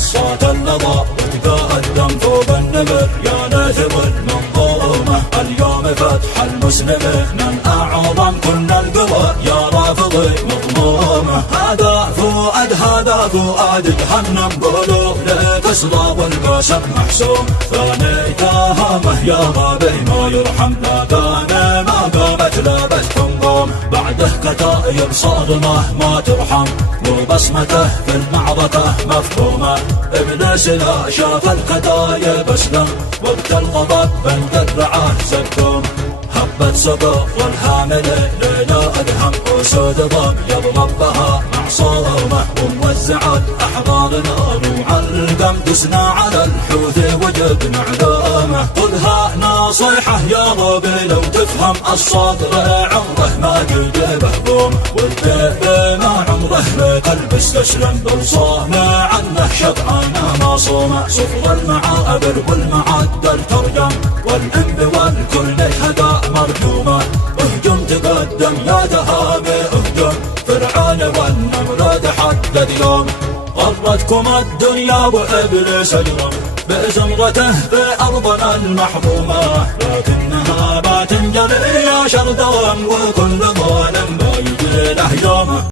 حصات اللظى وإذا الدم فوق النمر يا ناثب المنظومة اليوم فتح المسلمين من أعظم كل القوى يا رافضي مظلومة. هذا فؤاد جهنم قولوا لك اصلاب والقسم محسوم ثاني تهامه يا غبي ما يرحم لا كان ما قامت لابتكم قوم بعده كتائب صادمة ما ترحم وبصمته في المعركة مفهومة. ابليس لا شاف الكتايب اسلم وقت الغضب بل قد رعاه زكوم. هبت سقف والحامل ليلى ادهم اسود ضم يضرب بها معصومه وموزعت احضاننا روع القم دسنا على الحوث وجبنا علامه. خذها نصيحه يا غبي لو تفهم الصدر عمره ما قد مهضوم والذئب ما عمره بقلب استسلم بالصومه عنه شبعان مصومه. صفر المعابر والمعدل ترجم والانب والكل هدى مرجومه. اهجم تقدم يا ذهابي اهجم فرعون والنمرود حدد يوم. غرتكم الدنيا وابليس اليوم بزمرته في ارضنا المحرومه لكنها ما تنجلي يا شر دوم وكل ظالم ما يجي له يوم.